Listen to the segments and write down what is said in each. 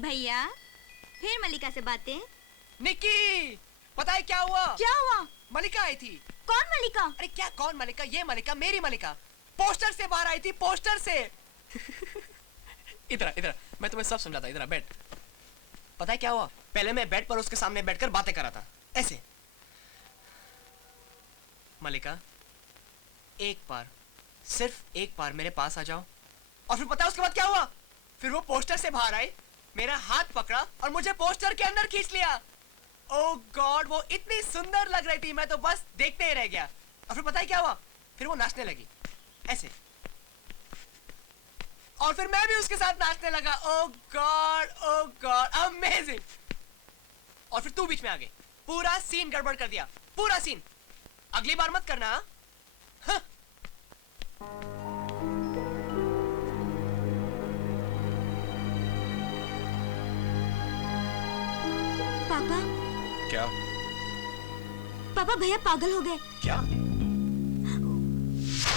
भैया फिर मल्लिका से बातें? निक्की, पता है क्या हुआ? क्या हुआ? मल्लिका आई थी। कौन मल्लिका? अरे क्या कौन मल्लिका? ये मल्लिका, मेरी मल्लिका। पोस्टर से बाहर आई थी, पोस्टर से। इधर इधर, मैं तुम्हें सब समझाता। इधर बैठ। पता है क्या हुआ? पहले मैं बेड पर उसके सामने बैठकर बातें कर रहा था, ऐसे। मल्लिका, एक बार, सिर्फ एक बार मेरे पास आ जाओ। और फिर पता है उसके बाद क्या हुआ? फिर वो पोस्टर से बाहर आई, मेरा हाथ पकड़ा और मुझे पोस्टर के अंदर खींच लिया। ओह गॉड, वो इतनी सुंदर लग रही थी, मैं तो बस देखते ही रह गया। और फिर पता है क्या हुआ? फिर वो नाचने लगी, ऐसे। और फिर मैं भी उसके साथ नाचने लगा। ओह गॉड, अमेजिंग। और फिर तू बीच में आ गई, पूरा सीन गड़बड़ कर दिया, पूरा सीन। अगली बार मत करना। हाँ? पापा। क्या? पापा भैया पागल हो गए। क्या?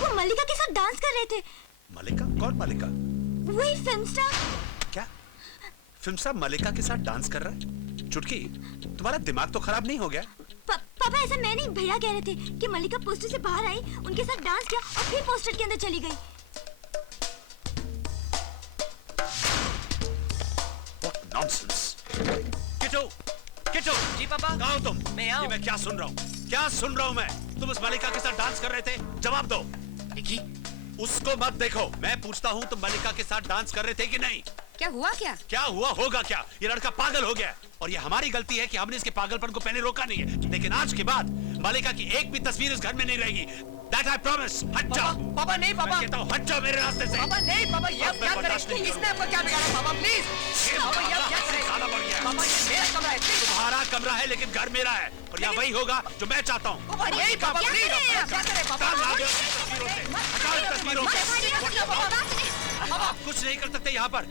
वो मल्लिका के साथ डांस कर रहे थे। मल्लिका? कौन मल्लिका? वही फिल्म स्टार। क्या फिल्म स्टार मल्लिका के साथ डांस कर रहा है? चुटकी, तुम्हारा दिमाग तो खराब नहीं हो गया? पापा ऐसा मैं नहीं, भैया कह रहे थे कि मल्लिका पोस्टर से बाहर आई, उनके साथ डांस किया और फिर पोस्टर के अंदर चली गई। What nonsense! किटू, किटू, जी पापा। कहाँ हो तुम? मैं यहाँ ये मैं क्या सुन रहा हूँ? क्या सुन रहा हूँ मैं? तुम उस मल्लिका के साथ डांस कर रहे थे? जवाब दो। निकी, उसको मत देखो, मैं पूछता हूँ तुम मल्लिका के साथ डांस कर रहे थे कि नहीं? क्या हुआ? क्या हुआ होगा क्या? ये लड़का पागल हो गया और ये हमारी गलती है कि हमने इसके पागलपन को पहले रोका नहीं है। लेकिन आज के बाद मल्लिका की एक भी तस्वीर इस घर में नहीं रहेगी। That I promise. हट जाओ। पापा नहीं पापा। मैं कहता हूँ हट जाओ मेरे रास्ते से। पापा नहीं पापा, ये अब मैं क्या बर्दाश्त करें? नहीं इसने आपको क्या बिगाड़ा? पापा प्लीज। पापा ये क्या करें? ज्यादा बढ़ गया। पापा ये मेरा कमरा है, प्लीज। तुम्हारा कमरा है लेकिन घर मेरा है और यहाँ वही होगा जो मैं चाहता हूँ। पापा नहीं पापा, क्या प्लीज। कर रहे हैं आप? क्या करें पापा? तंग आ गए हो इन तस्वीरों से। हटाओ इन तस्वीरों से। आप कुछ नहीं कर सकते यहाँ पर।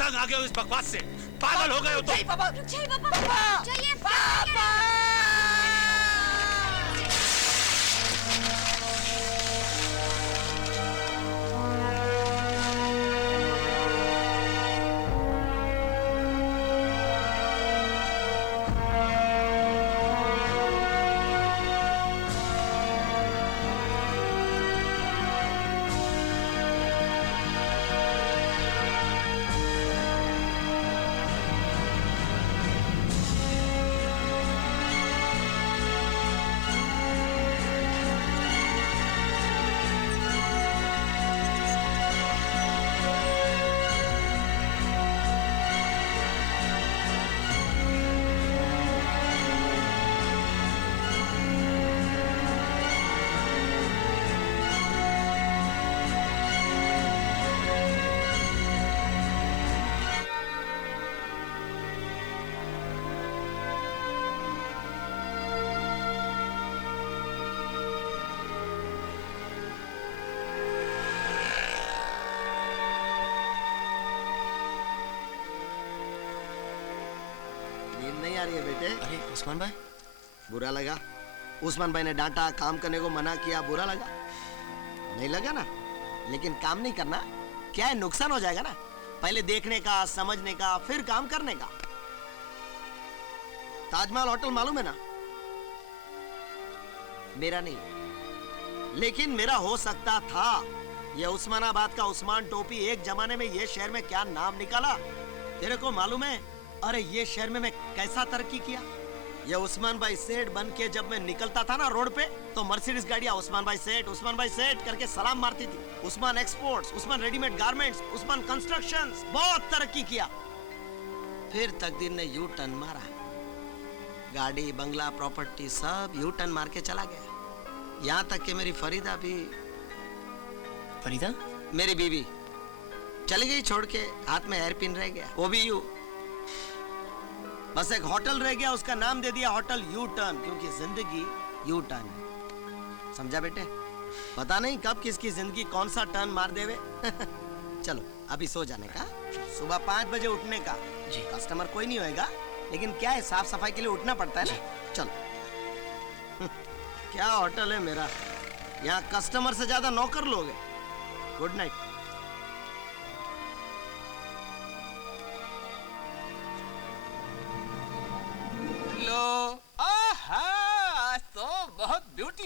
तंग आ गए हो इस बकवास से। पागल हो गए हो नहीं तुम। पापा। चाहिए पापा। पापा। चाहिए पापा। नींद नहीं आ रही है बेटे? अरे उस्मान भाई, बुरा लगा? उस्मान भाई ने डांटा, काम करने को मना किया, बुरा लगा? नहीं लगा ना? लेकिन काम नहीं करना क्या है, नुकसान हो जाएगा ना। पहले देखने का, समझने का, फिर काम करने का। ताजमहल होटल मालूम है ना? मेरा नहीं, लेकिन मेरा हो सकता था। ये उस्मानाबाद का उस्मान टोपी एक जमाने में ये शहर में क्या नाम निकाला, तेरे को मालूम है? अरे ये शहर में मैं कैसा तरक्की किया। ये उस्मान भाई सेठ बन के जब मैं निकलता था ना रोड पे, तो मर्सिडीज गाड़ियां उस्मान भाई सेठ करके सलाम मारती थी। Usman exports, Usman readymade garments, Usman constructions, बहुत तरक्की किया। फिर तकदीर ने यू टर्न मारा, गाड़ी, बंगला, प्रॉपर्टी सब यू टर्न मार के चला गया। यहाँ तक कि मेरी फरीदा भी, फरीदा मेरी बीवी, चली गई छोड़ के। हाथ में हेयर पिन रह गया, वो भी यू। बस एक होटल रह गया, उसका नाम दे दिया होटल यू टर्न, क्योंकि जिंदगी यू टर्न है। समझा बेटे? पता नहीं कब किसकी जिंदगी कौन सा टर्न मार देवे। चलो अभी सो जाने का, सुबह 5 बजे उठने का। जी। कस्टमर कोई नहीं होएगा, लेकिन क्या है, साफ सफाई के लिए उठना पड़ता है ना। चलो। क्या होटल है मेरा, यहाँ कस्टमर से ज्यादा नौकर लोग हैं। Good night.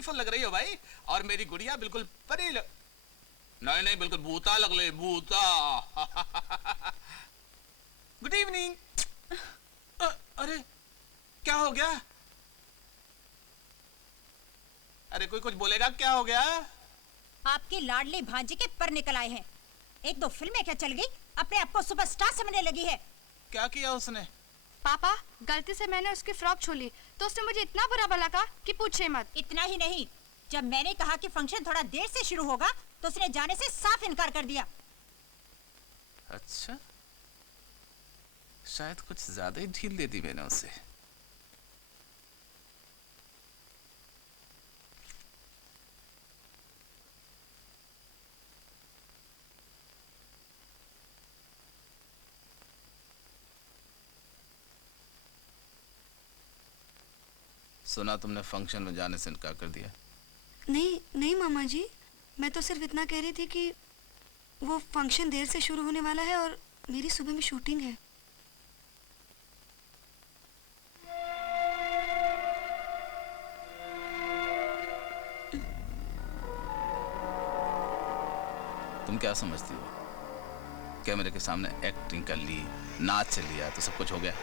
ब्यूटीफुल लग रही हो भाई। और मेरी गुड़िया बिल्कुल परी नहीं नहीं, बिल्कुल भूता लग ले, भूता। Good evening. अरे क्या हो गया? अरे कोई कुछ बोलेगा? क्या हो गया? आपकी लाडली भांजी के पर निकल आए हैं। एक दो फिल्में क्या चल गई, अपने आप को सुपरस्टार समझने लगी है। क्या किया उसने? पापा, गलती से मैंने उसकी फ्रॉक छू ली तो उसने मुझे इतना बुरा भला कहा कि पूछे मत। इतना ही नहीं, जब मैंने कहा कि फंक्शन थोड़ा देर से शुरू होगा तो उसने जाने से साफ इनकार कर दिया। अच्छा, शायद कुछ ज्यादा ही ढील दे दी मैंने उसे। सुना तुमने फंक्शन में जाने से इनकार कर दिया? नहीं नहीं मामा जी, मैं तो सिर्फ इतना कह रही थी कि वो फंक्शन देर से शुरू होने वाला है और मेरी सुबह में शूटिंग है। तुम क्या समझती हो? कैमरे के सामने एक्टिंग कर ली, नाच लिया तो सब कुछ हो गया?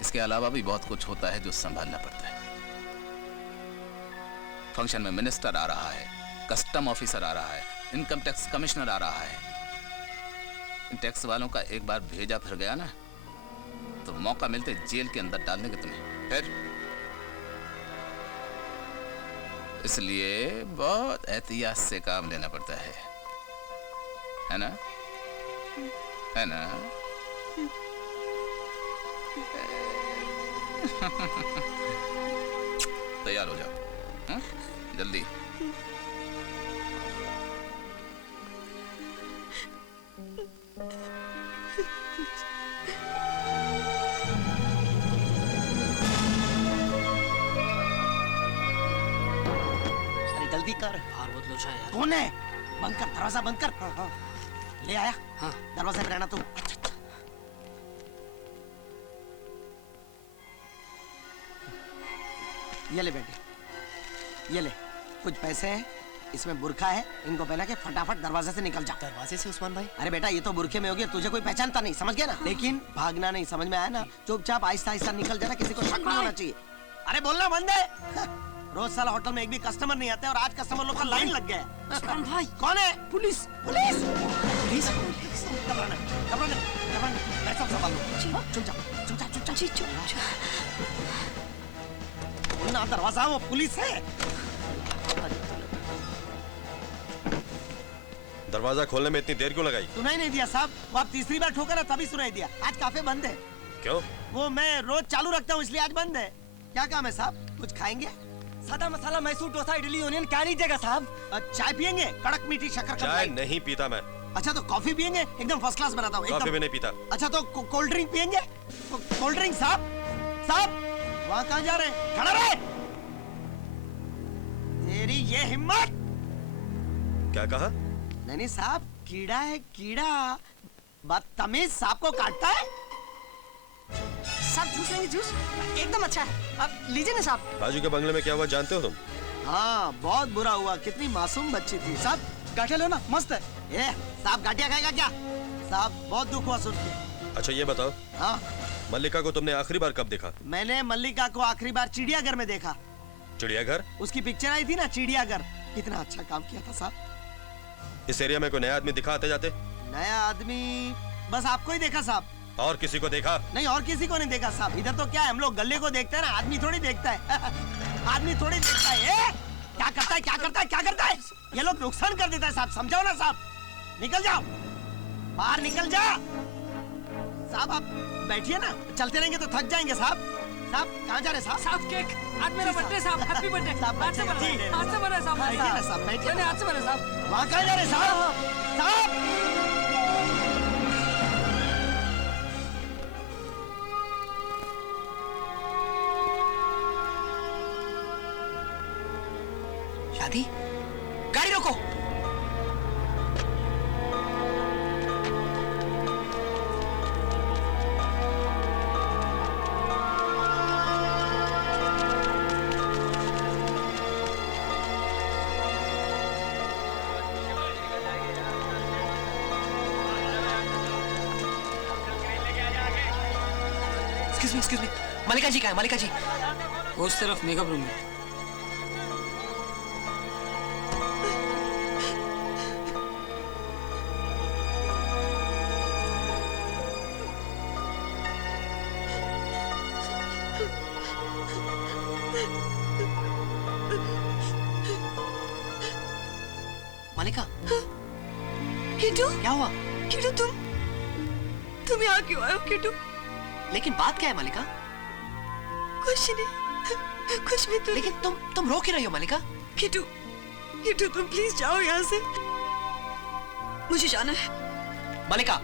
इसके अलावा भी बहुत कुछ होता है जो संभालना पड़ता है। फंक्शन में मिनिस्टर आ रहा है, कस्टम ऑफिसर आ रहा है, इनकम टैक्स कमिश्नर आ रहा है। इन टैक्स वालों का एक बार भेजा फिर गया ना, तो मौका मिलते जेल के अंदर डाल देंगे तुम्हें। फिर इसलिए बहुत एहतियात से काम लेना पड़ता है ना? है ना? तैयार हो जाओ, हाँ? जल्दी। जल्दी कर। बाहर बहुत लोचा है यार। कौन है? बंद कर, दरवाजा बंद कर। हाँ, हाँ। ले आया? हाँ। दरवाजे पे रहना तुम। ये ले बेटे, ये ले, कुछ पैसे हैं, इसमें बुरखा है, इनको पहना के फटाफट दरवाजे से निकल जा। दरवाजे से उस्मान भाई? अरे बेटा, ये तो बुरखे में होगी, तुझे कोई पहचानता नहीं, समझ गया ना? लेकिन भागना नहीं, समझ में आया ना? चुपचाप आहिस्ता आहिस्ता निकल जाना, किसी को शक नहीं होना चाहिए। अरे बोलना बंद है। रोज साला होटल में एक भी कस्टमर नहीं आते और आज कस्टमर लोग का लाइन लग गया है। भाई कौन है? पुलिस। पुलिस? प्लीज घबराना, घबराना, घबराना, मैं सब संभाल लूं। चुप जा, चुप जा, चुप जा। जी चुप। ना दरवाजा, वो पुलिस है। दरवाजा खोलने में इतनी देर क्यों लगाई? सुनाई नहीं दिया साहब? वो आप तीसरी बार ठोकर है तभी सुनाई दिया। आज काफे बंद है। क्यों? वो मैं रोज चालू रखता हूँ इसलिए आज बंद है। क्या काम है साहब? कुछ खाएंगे? सादा मसाला मैसूर डोसा इडली ओनियन क्या लीजिएगा साहब? चाय पियेंगे? कड़क मीठी शक्कर कम चाय लाइट? नहीं पीता मैं। अच्छा तो कॉफी पियेंगे? एकदम फर्स्ट क्लास बनाता हूँ। कॉफी भी नहीं पीता। अच्छा तो कोल्ड ड्रिंक पियेंगे? कोल्ड ड्रिंक साहब? साहब वहाँ कहाँ जा रहे हैं? खड़ा रहे। तेरी ये हिम्मत! क्या कहा? नहीं साहब, कीड़ा है कीड़ा। बदतमीज, सांप को काटता है। साहब जूस लेंगे? जूस एकदम अच्छा है, आप लीजिए ना साहब। राजू के बंगले में क्या हुआ जानते हो तुम? हाँ बहुत बुरा हुआ, कितनी मासूम बच्ची थी। साहब गाठिया लो ना, मस्त है। ए साहब गाठिया खाएगा क्या? साहब बहुत दुख हुआ सुन के। अच्छा ये बताओ, हाँ मल्लिका को तुमने आखिरी बार कब देखा? मैंने मल्लिका को आखिरी बार चिड़ियाघर में देखा। चिड़ियाघर? उसकी पिक्चर आई थी ना, चिड़ियाघर। कितना अच्छा काम किया था साहब। इस एरिया में कोई नया आदमी दिखा आते जाते? नया आदमी बस आपको ही देखा साहब। और किसी को देखा? नहीं और किसी को नहीं देखा साहब। इधर तो क्या है, हम लोग गले को देखते हैं ना, आदमी थोड़ी देखता है। आदमी थोड़ी देखता है। ए, क्या करता है, क्या करता है, क्या करता है? ये लोग नुकसान कर देता है साहब, समझाओ ना साहब। निकल जाओ, बाहर निकल जा। साहब आप बैठिए ना, चलते रहेंगे तो थक जाएंगे साहब। साहब कहाँ जा रहे साहब? साहब केक आज मेरा बर्थडे साहब, हैप्पी बर्थडे। साहब आज से बना है, आज से बना है साहब। बैठिए ना साहब, बैठिए ना। आज से बना है साहब। वहाँ कहाँ जा रहे साहब? साहब शादी? गाड़ी रोको। एक्सक्यूज मी मलिका जी कहाँ है? मलिका जी उस तरफ मेकअप रूम में। मलिका किटू, क्या हुआ? किटू तुम यहाँ क्यों आए हो किटू? लेकिन बात क्या है मलिका? कुछ नहीं, कुछ भी तो। लेकिन तुम रो क्यों रही हो मलिका? किटू, किटू तुम प्लीज जाओ यहाँ से, मुझे जाना है। मलिका,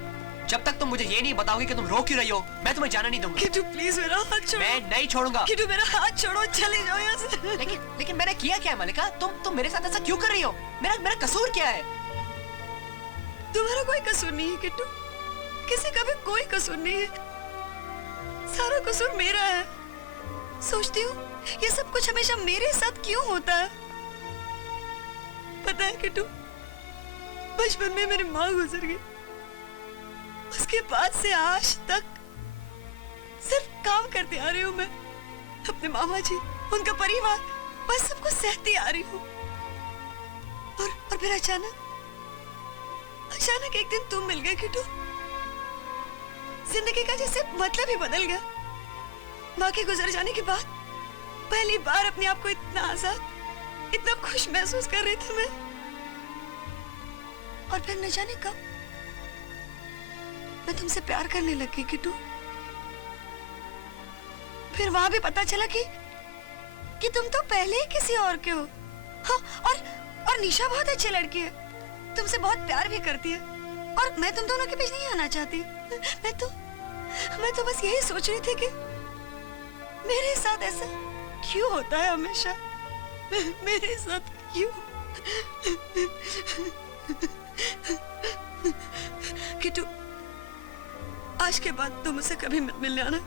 जब तक तुम मुझे ये नहीं बताओगे कि तुम रो क्यों रही हो, मैं तुम्हें जाना नहीं दूंगा। किटू प्लीज मेरा हाथ छोड़ो। मैं नहीं छोड़ूंगा। किटू मेरा हाथ छोड़ो, चले जाओ यहाँ से। लेकिन मैंने किया क्या है मलिका? तुम मेरे साथ ऐसा क्यों कर रही हो? मेरा कसूर क्या है? तुम्हारा कोई कसूर नहीं है किट्टू, किसी का भी कोई कसूर नहीं है, सारा कसूर मेरा है। सोचती हूँ ये सब कुछ हमेशा मेरे साथ क्यों होता है। पता है किट्टू, बचपन में मेरी माँ गुजर गई, उसके बाद से आज तक सिर्फ काम करती आ रही हूँ मैं, अपने मामा जी, उनका परिवार, बस सबको सहती आ रही हूँ। और फिर अचानक एक दिन तुम मिल गए किट्टू, जिंदगी का जैसे मतलब ही बदल गया। माँ के गुजर जाने के बाद पहली बार अपने आप को इतना आजाद, इतना खुश महसूस कर रही थी मैं। और फिर न जाने कब मैं तुमसे प्यार करने लग गई किट्टू। फिर वहां भी पता चला कि तुम तो पहले ही किसी और के हो। हाँ, और निशा बहुत अच्छी लड़की है, तुमसे बहुत प्यार भी करती है, और मैं तुम दोनों के बीच नहीं आना चाहती। मैं तो बस यही सोच रही थी कि मेरे साथ ऐसा क्यों होता है हमेशा, मेरे साथ क्यों। किट्टू, आज के बाद तुम मुझसे कभी मत मिलने आना,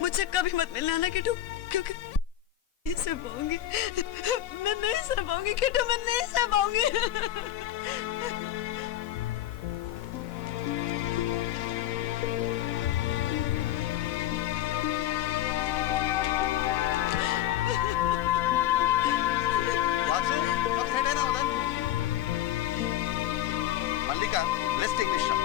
मुझसे कभी मत मिलने आना किट्टू, क्योंकि नहीं सह पाऊंगी, मैं नहीं सह पाऊंगी किट्टू, मैं नहीं सह पाऊंगी। Mallika, let's take this shot.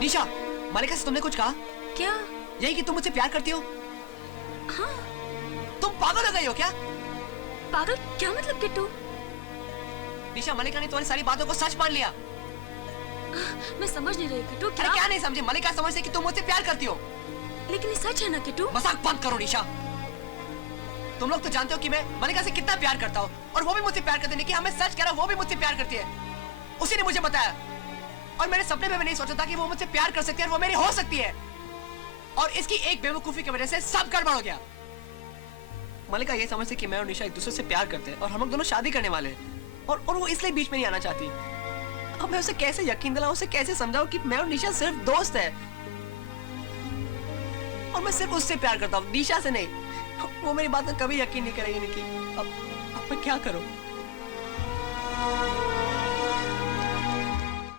निशा, मलिका से तुमने कुछ कहा? क्या? यही कि तुम मुझसे प्यार करती हो? हाँ। तुम पागल हो गई हो क्या? पागल क्या मतलब किट्टू? निशा, मलिका ने तुम्हारी सारी बातों को सच मान लिया। मैं समझ नहीं रही किट्टू, अरे क्या नहीं समझे? मलिका समझती है कि तुम मुझसे प्यार करती हो। लेकिन ये सच है ना किट्टू? मजाक बंद करो निशा। तुम लोग तो जानते हो कि मैं मलिका से कितना प्यार करता हूँ, और वो भी मुझसे प्यार करती है। कि हमें सच कह रहा, वो भी मुझसे प्यार करती है, उसी ने मुझे बताया। और मैंने सपने में भी नहीं सोचा था कि वो मुझसे प्यार कर सकती है और वो मेरी हो सकती है। और इसकी एक बेवकूफी की वजह से सब गड़बड़ हो गया। मलिका ये समझती कि मैं और निशा एक दूसरे से प्यार करते हैं और हम लोग दोनों शादी करने वाले हैं, और वो इसलिए बीच में नहीं आना चाहती। अब मैं उसे कैसे यकीन दिलाऊं, उसे कैसे समझाऊं कि मैं और निशा सिर्फ दोस्त है, और मैं सिर्फ उससे प्यार करता हूँ, निशा से नहीं। वो मेरी बात में कभी यकीन नहीं करेगी निकी। अब मैं क्या करूं?